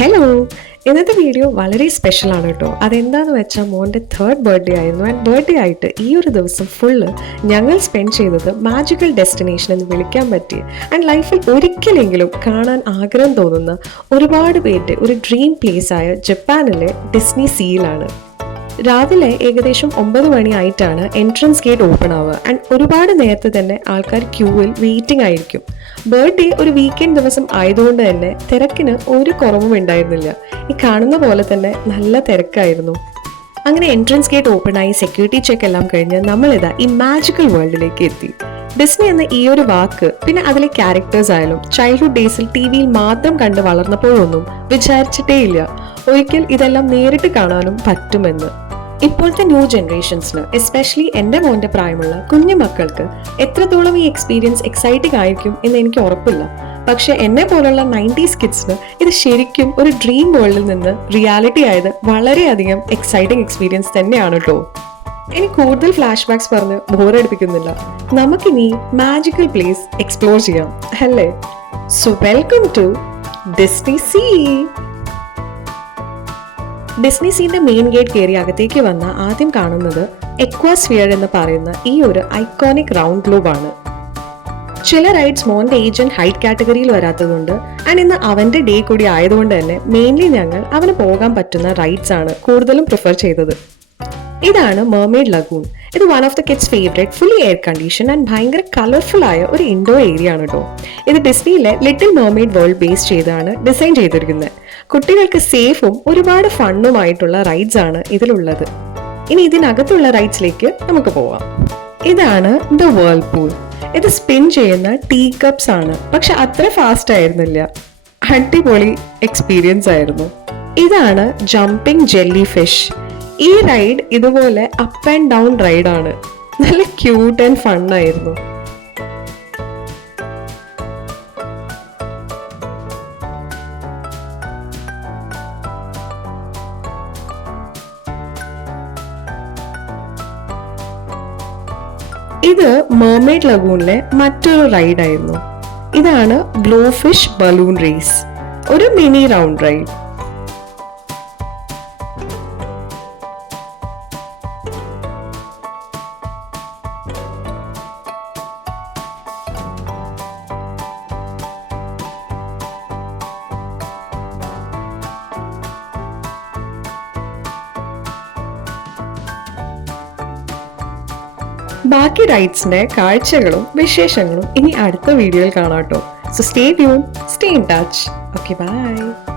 Hello, ഇന്നത്തെ video വളരെ special ആണ് കേട്ടോ. അതെന്താന്ന് വെച്ചാൽ മോൻ്റെ 3rd ബർത്ത്ഡേ ആയിരുന്നു. ആൻഡ് ബർത്ത്ഡേ ആയിട്ട് ഈ ഒരു ദിവസം ഫുള്ള് ഞങ്ങൾ സ്പെൻഡ് ചെയ്തത് മാജിക്കൽ ഡെസ്റ്റിനേഷൻ എന്ന് വിളിക്കാൻ പറ്റിയ ആൻഡ് ലൈഫിൽ ഒരിക്കലെങ്കിലും കാണാൻ ആഗ്രഹം തോന്നുന്ന ഒരുപാട് പേരുടെ ഒരു ഡ്രീം പ്ലേസ് ആയ ജപ്പാനിലെ ഡിസ്നി സീയിലാണ്. രാവിലെ ഏകദേശം 9 മണി ആയിട്ടാണ് എൻട്രൻസ് ഗേറ്റ് ഓപ്പൺ ആവുക. ആൻഡ് ഒരുപാട് നേരത്തെ തന്നെ ആൾക്കാർ ക്യൂവിൽ വെയിറ്റിംഗ് ആയിരിക്കും. ബർത്ത്ഡേ ഒരു വീക്കെൻഡ് ദിവസം ആയതുകൊണ്ട് തന്നെ തിരക്കിന് ഒരു കുറവും ഉണ്ടായിരുന്നില്ല. ഈ കാണുന്ന പോലെ തന്നെ നല്ല തിരക്കായിരുന്നു. അങ്ങനെ എൻട്രൻസ് ഗേറ്റ് ഓപ്പൺ ആയി സെക്യൂരിറ്റി ചെക്ക് എല്ലാം കഴിഞ്ഞ് നമ്മളിതാ ഈ മാജിക്കൽ വേൾഡിലേക്ക് എത്തി. ഡിസ്നി എന്ന ഈ ഒരു വാക്ക്, പിന്നെ അതിലെ ക്യാരക്ടേഴ്സ് ആയാലും ചൈൽഡ്ഹുഡ് ഡേയ്സിൽ TV-യിൽ മാത്രം കണ്ട് വളർന്നപ്പോഴൊന്നും വിചാരിച്ചിട്ടേ ഇല്ല ഒരിക്കൽ ഇതെല്ലാം നേരിട്ട് കാണാനും പറ്റുമെന്ന്. ഇപ്പോഴത്തെ ന്യൂ ജനറേഷൻസിന്, എസ്പെഷ്യലി എൻ്റെ മോൻ്റെ പ്രായമുള്ള കുഞ്ഞു മക്കൾക്ക് എത്രത്തോളം ഈ എക്സ്പീരിയൻസ് എക്സൈറ്റിംഗ് ആയിരിക്കും എന്ന് എനിക്ക് ഉറപ്പില്ല. പക്ഷെ എന്നെ പോലുള്ള 90s കിഡ്സിന് ഇത് ശരിക്കും ഒരു ഡ്രീം വേൾഡിൽ നിന്ന് റിയാലിറ്റി ആയത് വളരെയധികം എക്സൈറ്റിംഗ് എക്സ്പീരിയൻസ് തന്നെയാണ് കേട്ടോ. ഇനി കൂടുതൽ ഫ്ലാഷ് ബാക്സ് പറഞ്ഞ് ബോറടിപ്പിക്കുന്നില്ല, നമുക്കിനി മാജിക്കൽ പ്ലേസ് എക്സ്പ്ലോർ ചെയ്യാം അല്ലേ? So welcome to Disney Sea. Disney സീന്റെ മെയിൻ ഗേറ്റ് കയറി അകത്തേക്ക് വന്ന ആദ്യം കാണുന്നത് എക്വാസ്ഫിയർ എന്ന് പറയുന്ന ഈ ഒരു ഐക്കോണിക് റൗണ്ട് ഗ്ലോബ് ആണ്. ചില റൈഡ്സ് മോന്റെ ഏജ് ആൻഡ് ഹൈറ്റ് കാറ്റഗറിയിൽ വരാത്തതുകൊണ്ട് ആൻഡ് ഇന്ന് അവന്റെ ഡേ കൂടി ആയതുകൊണ്ട് തന്നെ മെയിൻലി ഞങ്ങൾ അവന് പോകാൻ പറ്റുന്ന റൈഡ്സ് ആണ് കൂടുതലും പ്രിഫർ ചെയ്തത്. ഇതാണ് മെർമെയ്ഡ് ലഗൂൺ. ഇത് one of the kids favourite, fully air condition and ഭയങ്കര കളർഫുൾ ആയ ഒരു ഇൻഡോർ ഏരിയ ആണ് കേട്ടോ. ഇത് ഡിസ്നിയിലെ ലിറ്റിൽ മെർമെയ്ഡ് വേൾഡ് ബേസ് ചെയ്താണ് ഡിസൈൻ ചെയ്തിരിക്കുന്നത്. കുട്ടികൾക്ക് സേഫും ഒരുപാട് ഫണ്ണുമായിട്ടുള്ള റൈഡ്സ് ആണ് ഇതിലുള്ളത്. ഇനി ഇതിനകത്തുള്ള റൈഡ്സിലേക്ക് നമുക്ക് പോവാം. ഇതാണ് ദ വേൾപൂൾ. ഇത് സ്പിൻ ചെയ്യുന്ന ടീ കപ്സ് ആണ്, പക്ഷെ അത്ര ഫാസ്റ്റ് ആയിരുന്നില്ല. അടിപൊളി എക്സ്പീരിയൻസ് ആയിരുന്നു. ഇതാണ് ജമ്പിംഗ് ജെല്ലി ഫിഷ്. ഈ റൈഡ് ഇതുപോലെ അപ്പ് ആൻഡ് ഡൗൺ റൈഡാണ്. നല്ല ക്യൂട്ട് ആൻഡ് ഫൺ ആയിരുന്നു. ഇത് മെർമെയ്ഡ് ലഗൂണിലെ മറ്റൊരു റൈഡായിരുന്നു. ഇതാണ് ബ്ലൂ ഫിഷ് ബലൂൺ റേസ്, ഒരു മിനി റൗണ്ട് റൈഡ്. ബാക്കി റൈഡ്സിന്റെ കാഴ്ചകളും വിശേഷങ്ങളും ഇനി അടുത്ത വീഡിയോയിൽ കാണാം കേട്ടോ. So stay tune, stay in touch. Okay, by.